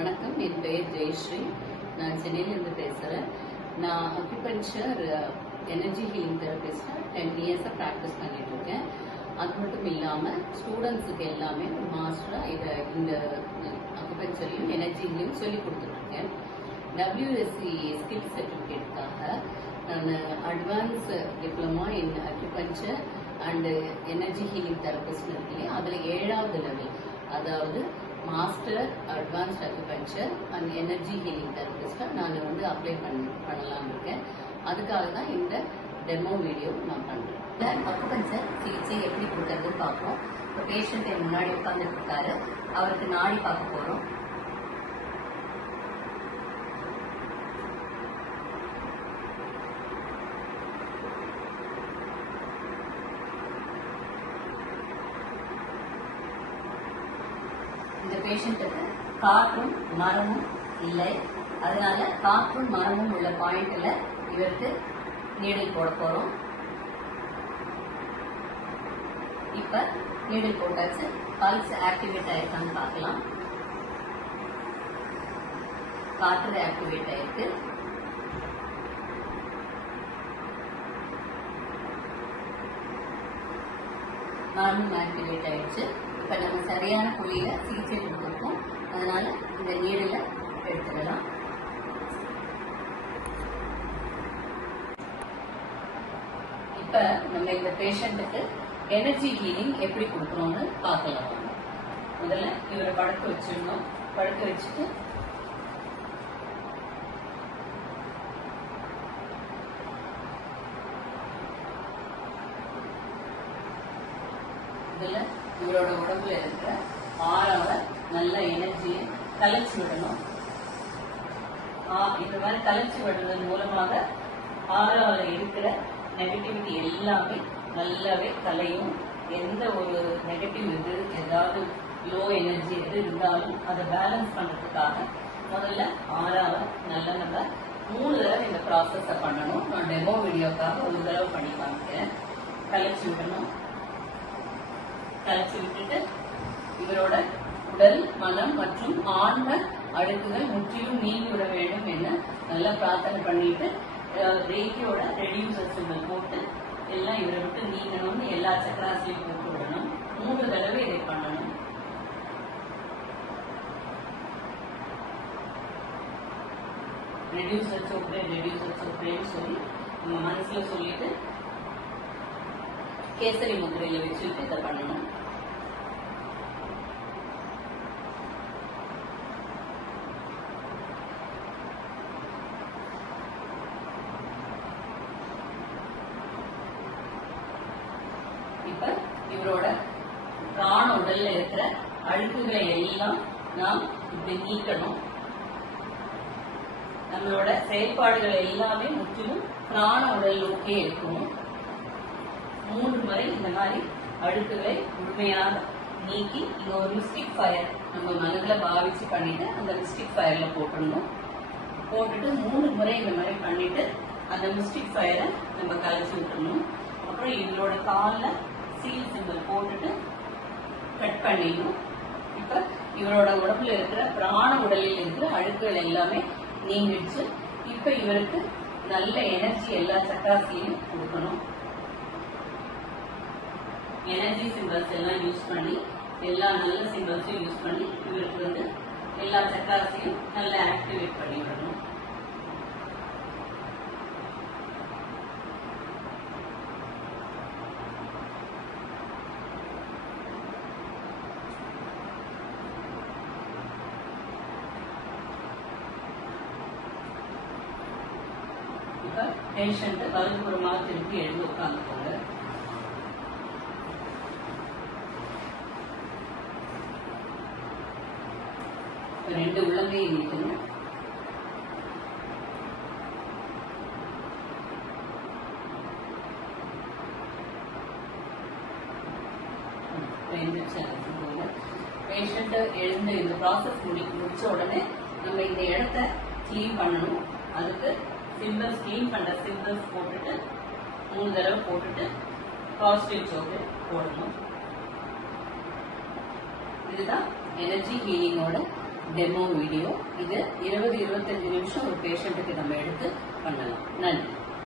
வணக்கம், என் பெயர் ஜெயஸ்ரீ. நான் சென்னையிலேருந்து பேசுகிறேன். நான் அக்யூபஞ்சர் எனர்ஜி ஹீலிங் தெரபிஸ்ட் 10 இயர்ஸாக ப்ராக்டிஸ் பண்ணிட்டு இருக்கேன். அது மட்டும் இல்லாமல் ஸ்டூடெண்ட்ஸுக்கு எல்லாமே ஒரு மாஸ்டராக இந்த அக்யூபஞ்சர்லையும் எனர்ஜிலையும் சொல்லி கொடுத்துட்ருக்கேன். WSC ஸ்கில் சர்டிஃபிகேட்டுக்காக நான் advance diploma in acupuncture and energy healing therapist இருக்கேன். அதில் 7வது லெவல், அதாவது master advanced acupuncture and energy healing தெரபிஸ்டா நான் அப்ளை பண்ணலாம் இருக்கேன். அதுக்காக தான் இந்த டெமோ வீடியோ நான் பண்றேன். அக்யூபஞ்சர் சிகிச்சை எப்படி கொடுக்கறதுன்னு பார்ப்போம். இப்போ பேஷண்ட் என் முன்னாடி உட்கார்ந்துட்டு இருக்காரு. அவருக்கு நாடி பார்க்க போறோம். இந்த பேஷண்ட்டுக்கு காற்றும் மரமும் இல்லை, அதனால காற்றும் மரமும் உள்ள பாயிண்ட்ல இவருக்கு நீடில் போட போறோம். இப்ப நீடில் போட்டாச்சு. பல்ஸ் ஆக்டிவேட் ஆயிருக்கான்னு பார்க்கலாம். காற்று ஆக்டிவேட் ஆயிருக்கு. மரமும் ஆக்டிவேட் ஆயிடுச்சு. இப்ப நம்ம சரியான புள்ளியில சிகிச்சை கொடுத்துருக்கோம். அதனால இந்த நீடில எடுத்துக்கலாம். இப்ப நம்ம இந்த பேஷண்ட்டுக்கு எனர்ஜி ஹீலிங் எப்படி கொடுக்கணும்னு பார்க்கலாம். முதல்ல இவரை படுக்க வச்சிடணும். படுக்க வச்சுட்டு இதுல இவரோட உடம்புல இருக்கிற ஆறாவ நல்ல எனர்ஜியை கலைச்சி விடணும். இந்த மாதிரி கலைச்சி விடுறதன் மூலமாக ஆறாவல இருக்கிற நெகட்டிவிட்டி எல்லாமே நல்லாவே கலையும். எந்த ஒரு நெகட்டிவ் ஏதாவது லோ எனர்ஜி எது இருந்தாலும் அதை பேலன்ஸ் பண்றதுக்காக முதல்ல ஆறாவ நல்ல 3 தடவை இந்த ப்ராசஸ பண்ணணும். நான் டெமோ வீடியோக்காக ஒரு தடவை பண்ணி காமிக்கிறேன். கலைச்சி விடணும். கலைச்சி விட்டுட்டு இவரோட உடல், மனம் மற்றும் ஆன்ம அடுக்குகள் முற்றிலும் நீங்கிவிட வேண்டும் என நல்லா பிரார்த்தனை பண்ணிட்டு ரேக்கியோட ரெடியூசர் சிம்பல் போட்டு எல்லாம் இவரை விட்டு நீங்கணும்னு எல்லா சக்கராசிலையும் போட்டு விடணும். 3 தடவை இதை பண்ணணும். ரெடியூசர் சோப்ரேன்னு சொல்லி நம்ம மனசுல சொல்லிட்டு கேசரி முத்திரையில வச்சுட்டு இதை பண்ணணும். இப்ப இவரோட பிராண உடல்ல இருக்கிற அழுக்குகளை எல்லாம் நாம் இப்படி நீக்கணும். நம்மளோட செயல்பாடுகள் எல்லாமே முற்றிலும் பிராண உடல் நோக்கே இருக்கணும். 3 முறை இந்த மாதிரி அழுக்குகளை முழுமையாக நீக்கி இங்க ஒரு மிஸ்டிக் ஃபயர் நம்ம மனதுல பாவிச்சு பண்ணிட்டு அந்த மிஸ்டிக் ஃபயர்ல போட்டுடணும். போட்டுட்டு 3 முறை இந்த மாதிரி பண்ணிட்டு அந்த மிஸ்டிக் ஃபயரை நம்ம கலைச்சு விட்டுறணும். அப்புறம் இவரோட காலில் சீல் சிம்பிள் போட்டுட்டு கட் பண்ணிடணும். இப்ப இவரோட உடம்புல இருக்கிற பிராண உடலில் இருக்கிற அழுக்குகள் எல்லாமே நீங்கிடுச்சு. இப்ப இவருக்கு நல்ல எனர்ஜி எல்லா சக்கராசிலையும் கொடுக்கணும். எனர்ஜி சிம்பிள்ஸ் எல்லாம் யூஸ் பண்ணி எல்லா நல்ல சிம்பிள்ஸையும் யூஸ் பண்ணி இவருக்கு எல்லா சக்கராசியும் நல்லா ஆக்டிவேட் பண்ணி விடணும். இப்ப பேஷண்ட் வலதுபுறமாக திருப்பி எழுந்து உட்கார்ந்துக்கோங்க. ரெண்டு உள்ளங்கையை நீக்கணும். பேஷண்ட் எழுந்து இந்த ப்ராசஸ் முடிச்ச உடனே நம்ம இந்த இடத்த கிளீன் பண்ணணும். அதுக்கு சிம்பிள்ஸ் கிளீன் பண்ற சிம்பிள்ஸ் போட்டுட்டு 3 தடவை போட்டுட்டு பாசிட்டிவ் சோப்பு போடணும். இதுதான் எனர்ஜி ஹீலிங்கோட டெமோ வீடியோ. இது 20-25 நிமிஷம் ஒரு பேஷண்ட்டுக்கு நம்ம